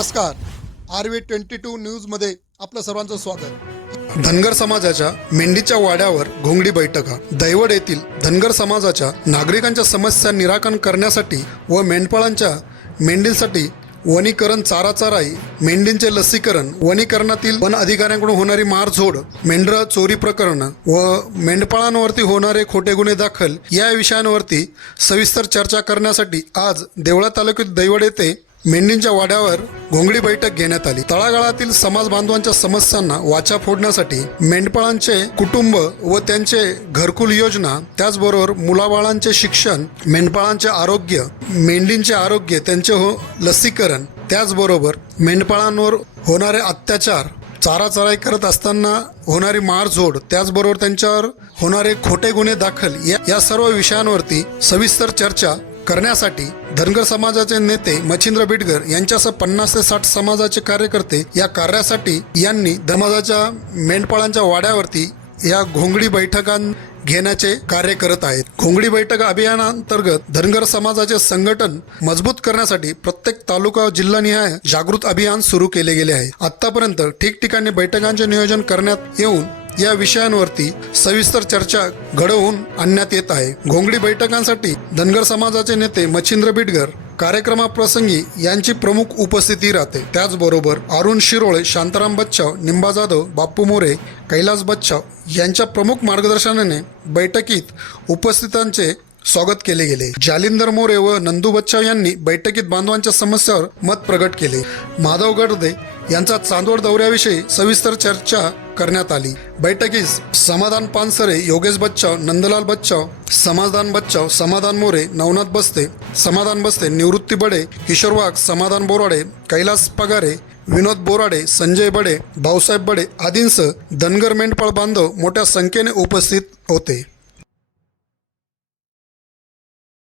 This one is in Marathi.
नमस्कार. आर व्ही ट्वेंटी टू न्यूजमध्ये आपलं सर्वांचं स्वागत. धनगर समाजाच्या मेंढीच्या वाड्यावर घोंगडी बैठका. दैवड येथील धनगर समाजाच्या नागरिकांच्या समस्या निराकरण करण्यासाठी व मेंढपाळांच्या मेंढीसाठी वनीकरण चारा चाराई मेंढींचे लसीकरण वनीकरणातील वन अधिकाऱ्यांकडून होणारी मारझोड मेंढर चोरी प्रकरण व मेंढपाळांवरती होणारे खोटे गुन्हे दाखल या विषयांवरती सविस्तर चर्चा करण्यासाठी आज देवळा तालुक्यात दैवड येथे मेंढींच्या वाड्यावर घोंगडी बैठक घेण्यात आली. तळागाळातील समाज बांधवांच्या समस्यांना वाचा फोडण्यासाठी मेंढपाळांचे कुटुंब व त्यांचे घरकुल योजना त्याचबरोबर मुलाबाळांचे शिक्षण मेंढपाळांचे आरोग्य मेंढींचे आरोग्य त्यांचे हो लसीकरण त्याचबरोबर मेंढपाळांवर होणारे अत्याचार चारा चराई करत असताना होणारी मारझोड त्याचबरोबर त्यांच्यावर होणारे खोटे गुन्हे दाखल या या सर्व विषयांवरती सविस्तर चर्चा करण्यासाठी धनगर समाजाचे नेते मच्छिंद्र बिटगर यांच्यासह पन्नास ते साठ समाजाचे कार्यकर्ते या कार्यासाठी यांनी धर्माजाच्या मेंढपाळांच्या वाड्यावरती या घोंगडी बैठकां घेण्याचे कार्य करत आहेत. घोंगडी बैठक अभियानांतर्गत धनगर समाजाचे संघटन मजबूत करण्यासाठी प्रत्येक तालुका जिल्हानिहाय जागृत अभियान सुरू केले गेले आहे. आतापर्यंत ठिकठिकाणी बैठकांचे नियोजन करण्यात येऊन या विषयांवरती सविस्तर चर्चा घडवून आणण्यात येत आहे. घोंगडी बैठकांसाठी धनगर समाजाचे नेते मच्छिंद्र बिडगर कार्यक्रमाप्रसंगी यांची प्रमुख उपस्थिती राहते. त्याचबरोबर अरुण शिरोळे शांताराम बच्चाव निंबा जाधव बाप्पू मोरे कैलास बच्चाव यांच्या प्रमुख मार्गदर्शनाने बैठकीत उपस्थितांचे स्वागत केले गेले. जालिंदर मोरे व नंदू बच्चाव यांनी बैठकीत बांधवांच्या समस्यावर मत प्रकट केले. माधव गडदे यांचा चांदोड दौऱ्याविषयी सविस्तर चर्चा करण्यात आली. बैठकीस समाधान पानसरे योगेश बच्चाव नंदलाल बच्चाव समाधान बच्चाव समाधान मोरे नवनाथ बस्ते समाधान बस्ते निवृत्ती बडे किशोर वाघ समाधान बोराडे कैलास पगारे विनोद बोराडे संजय बडे भाऊसाहेब बडे आदींसह धनगर मेंढपाळ बांधव मोठ्या संख्येने उपस्थित होते.